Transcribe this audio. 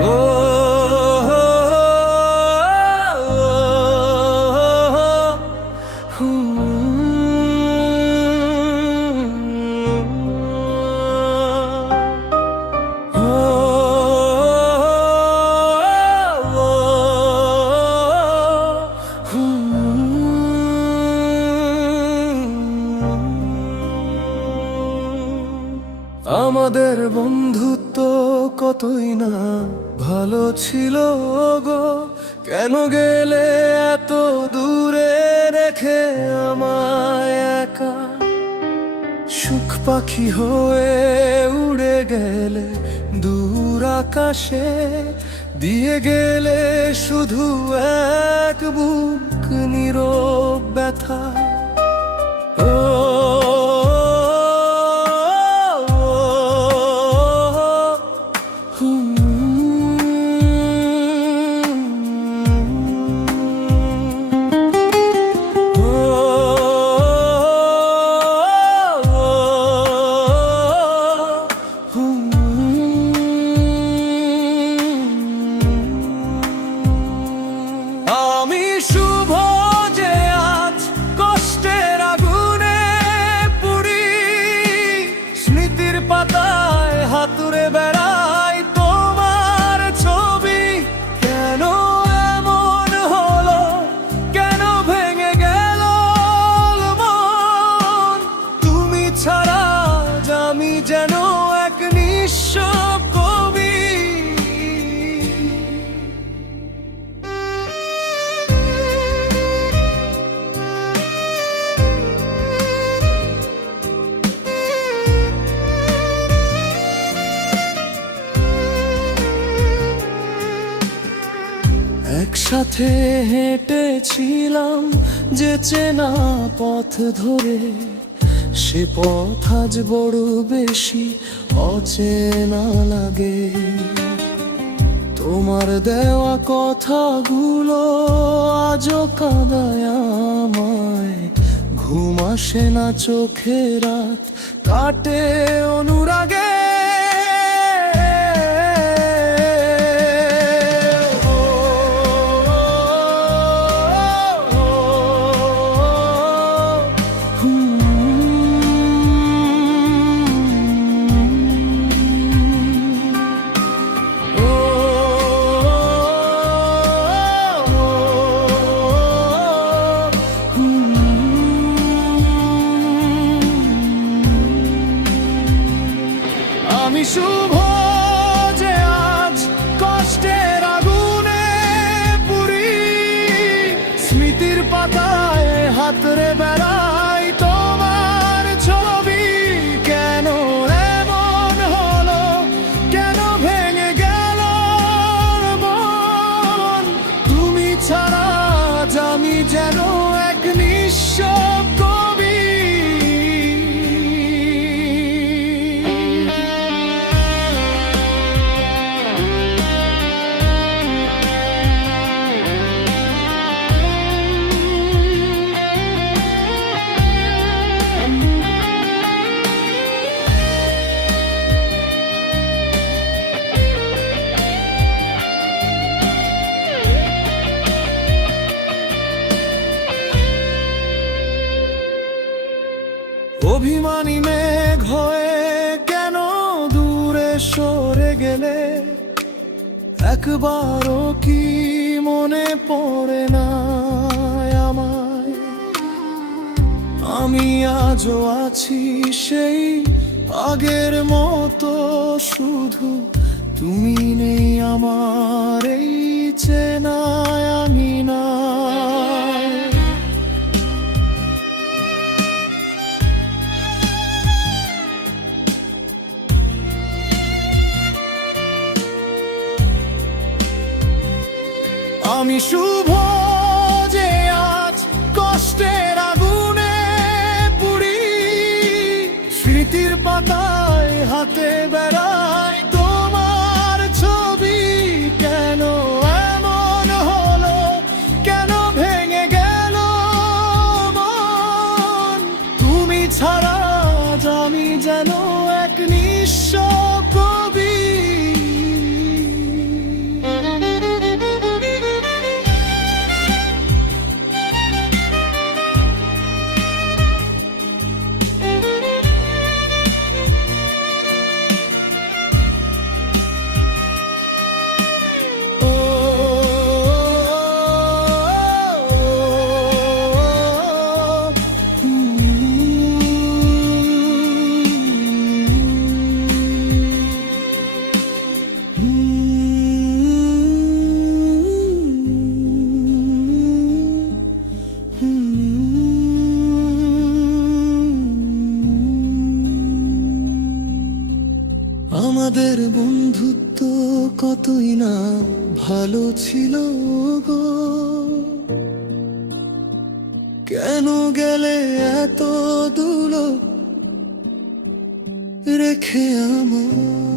ও আমাদের বন্ধুত্ব কতই না ভালো ছিল গো, কেন গেলে এত দূরে রেখে আমায় একা? সুখ পাখি হয়ে উড়ে গেলে দূর আকাশে, দিয়ে গেলে শুধু এক বুক নীরব ব্যথা। ও আমি শুভ যে আজ কষ্টের আগুনে পুড়ি, স্মৃতির পাতায় হাতুড়ে বেড়াই তোমার ছবি। কেন এমন হলো, কেন ভেঙে গেল মন? তুমি ছাড়া আমি যেন এক নিঃস্ব কবি। একসাথে হেঁটেছিলাম যে চেনা পথ ধরে, সে পথ আজ বড় বেশি অচেনা লাগে। তোমার দেওয়া কথাগুলো আজও কাঁদায় আমায়, ঘুম আসে না চোখে, রাত কাটে অনুরাগে। আমি শুভ যে আজ কষ্টের আগুনে পুড়ি, স্মৃতির পাতায় হাতড়ে বেড়াই তোমার ছবি। কেন এমন হলো, কেন ভেঙে গেল মন? তুমি ছাড়া আমি যেন এক নিঃস্ব কবি। অভিমানী মেঘ হয়ে কেন দূরে সরে গেলে? একবারও কি মনে পড়ে না আমায়? আমি আজও আছি সেই আগের মতো, শুধু তুমি নেই আমার এই চেনায় আমি না। আমি শুভ যে আজ কষ্টের আগুনে পুড়ি, স্মৃতির পাতায় হাতে বেড়াই তোমার ছবি। কেন এমন হলো, কেন ভেঙে গেল মন? তুমি ছাড়া আমি যেন এক নিঃস্ব কবি। আমাদের বন্ধুত্ব কতই না ভালো ছিল গো, কেন গেলে এত দূর রেখে আমার